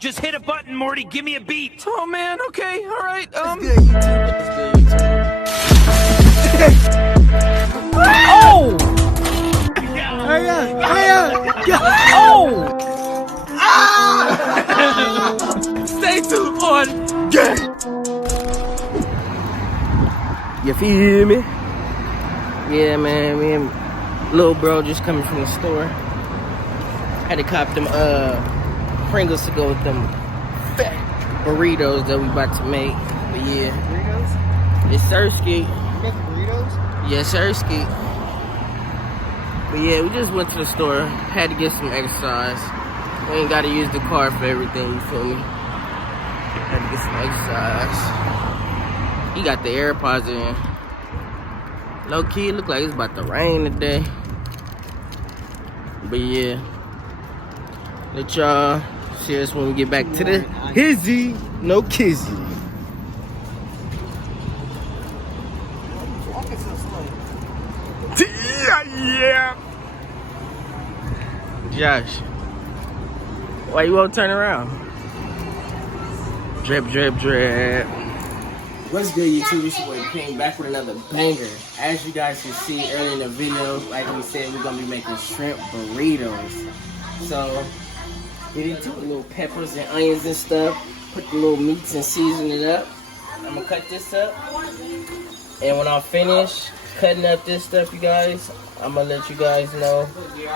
Just hit a button, Morty. Give me a beat. Oh man, okay, all right. That's good, YouTube. That's good, YouTube. Oh! Hurry up! Hurry up! Go! Oh! Ah! Stay tuned on game. You feel me? Yeah, man. Me and little bro just coming from the store. Had to cop them Pringles to go with them fat burritos that we about to make. But yeah, Burritos? it's Sirski. You making burritos? Yeah, Sirski. But yeah, we just went to the store. Had to get some exercise. We ain't gotta use the car for everything, you feel me? Had to get some exercise. He got the AirPods in. Low key, it look like it's about to rain today. But yeah. Let y'all see us when we get back to the hizzy, no kizzy. Yeah. Josh, why you won't turn around? Drip, drip, drip. What's good, YouTube? It's your boy King back with another banger. As you guys can see earlier in the video, like we said, we're gonna be making shrimp burritos. So get into it, little peppers and onions and stuff. Put the little meats and season it up. I'm gonna cut this up. And when I'm finished cutting up this stuff, you guys, I'm gonna let you guys know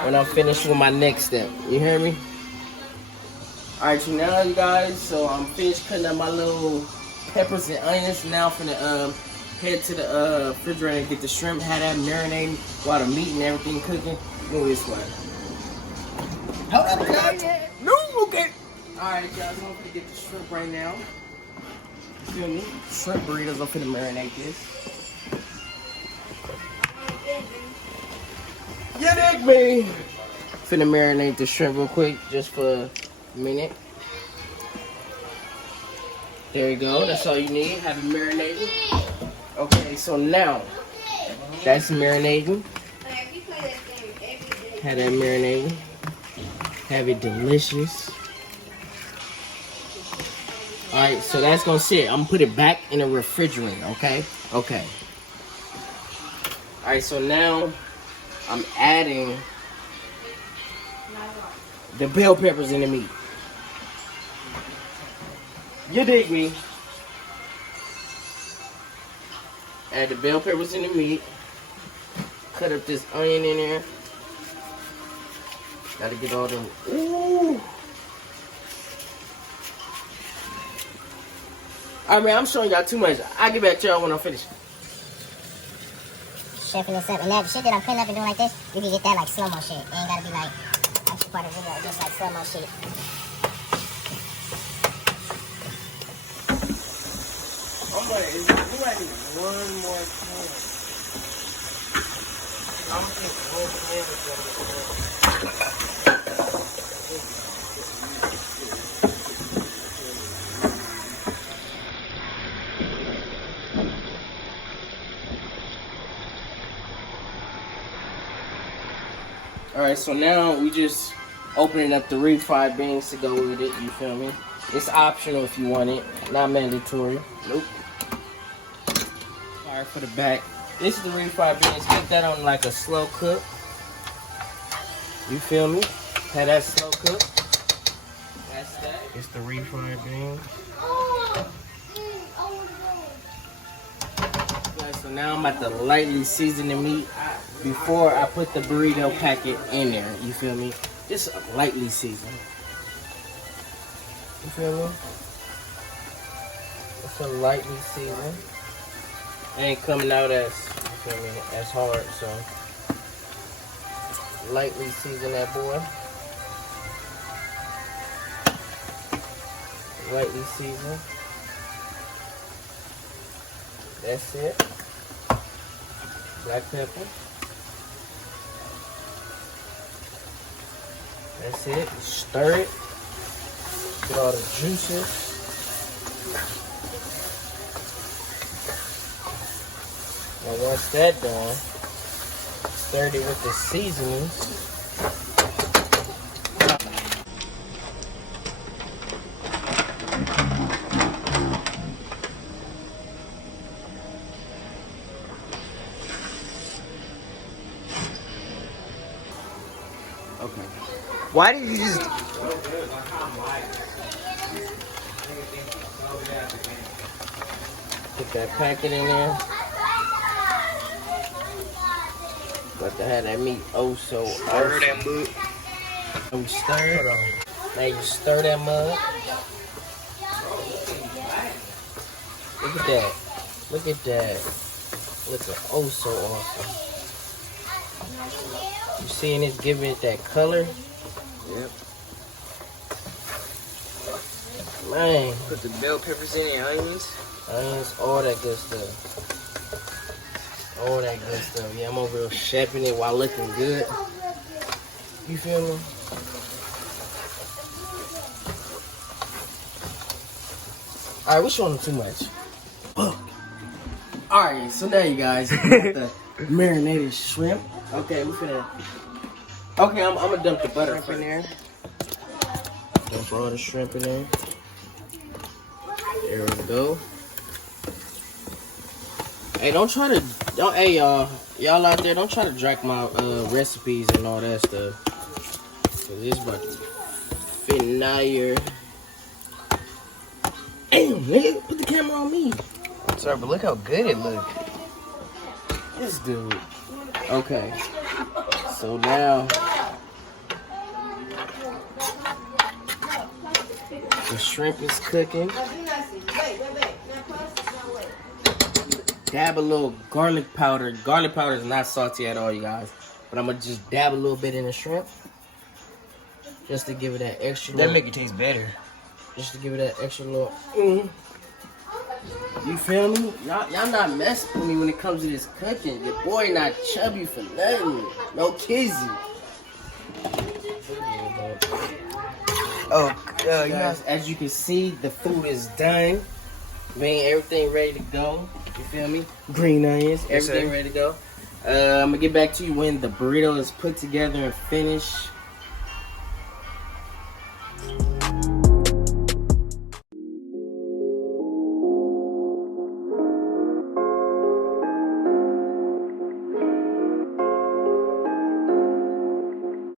when I'm finished with my next step. You hear me? Alright, so now you guys, so I'm finished cutting up my little peppers and onions. Now I'm finna head to the refrigerator and get the shrimp, have that marinating while the meat and everything cooking. Move this way. Hold up, guys. No, okay. Alright, guys, I'm gonna get the shrimp right now. Feel me? Shrimp burritos, I'm finna marinate this. You dig me? Finna marinate the shrimp real quick, just for a minute. There you go, that's all you need, have it marinated. Okay, so now, that's marinating. Have that marinating. Have it delicious. Alright, so that's gonna sit. I'm gonna put it back in the refrigerator, okay? Okay. Alright, so now I'm adding the bell peppers in the meat. You dig me? Add the bell peppers in the meat. Cut up this onion in there. Gotta get all them. Ooh. Alright, man, I'm showing y'all too much. I'll get back to y'all when I'm finished. Chefing this up, and that shit that I'm cutting up and doing like this, you can get that like slow-mo shit. It ain't gotta be like actually part of the video, just like slow-mo shit. I'm like, we might need one more can. I'm thinking one can is gonna be. Alright, so now we just opening up the refried beans to go with it, you feel me? It's optional if you want it, not mandatory. Nope. Alright, for the back. This is the refried beans. Keep that on like a slow cook. You feel me? Have that slow cook. That's that. It's the refried beans. Alright, so now I'm about to lightly season the meat before I put the burrito packet in there. You feel me? Just lightly season. You feel me? It's a lightly season. Ain't coming out as, you feel me, as hard, so lightly season that boy. Lightly season. That's it. Black pepper. That's it. Stir it. Get all the juices. Now once that done, stir it with the seasonings. Why did you just? Put that packet in there. Got to have that meat oh so Stir that mug. And we stir it. Now you stir that mug. Look at that. Look at that. Looking oh so awesome. You seeing it giving it that color? Yep. Man. Put the bell peppers in and onions. All that good stuff. All that good stuff. Yeah, I'm over here chefing it while looking good. You feel me? Alright, we're showing them too much. Alright, so there you guys. We got the marinated shrimp. Okay, we're finna. Okay, I'm gonna dump the butter in there. Dump all the shrimp in there. There we go. Hey, don't hey y'all out there, don't try to drag my recipes and all that stuff. Cause it's about to fit fire. Damn, nigga, put the camera on me. I'm sorry, but look how good it looked. This dude. Okay. So now the shrimp is cooking. Dab a little garlic powder. Garlic powder is not salty at all, you guys. But I'm gonna just dab a little bit in the shrimp. Just to give it that extra That little, make it taste better. just to give it that extra little You feel me? Y'all not messing with me when it comes to this cooking. Your boy not chubby for nothing. No kizzy. Oh, you know, Guys, as you can see, the food is done. Man, everything ready to go. You feel me? Green onions, Yes, everything sir. ready to go. I'm gonna get back to you when the burrito is put together and finished.